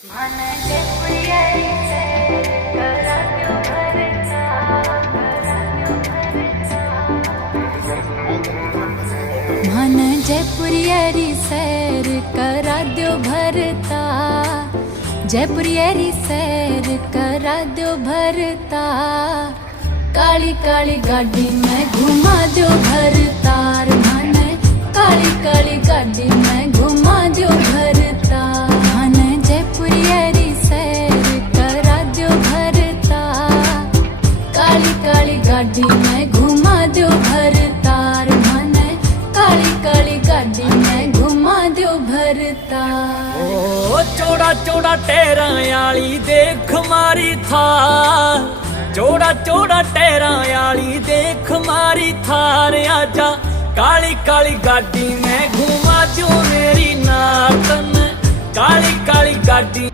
मन जयपुरियरी सैर करा दो भरता, जयपुरियरी सैर करा दो भरता। काली काली गाड़ी में घुमा दो भरतार, मन काली काली गाड़ी में घुमा दो भरता। मन जयपुरियरी सैर करा दो भरता, काली काली गाड़ी में घुमा दो भरतार। मन काली काली गाड़ी में घुमा दो भरता। ओ चौड़ा चौड़ा टहरा आली देख मारी थार, चौड़ा चौड़ा टहरा आली देख मारी थार। आजा काली काली गाड़ी में घुमा जो मेरी नातन, काली काली गाड़ी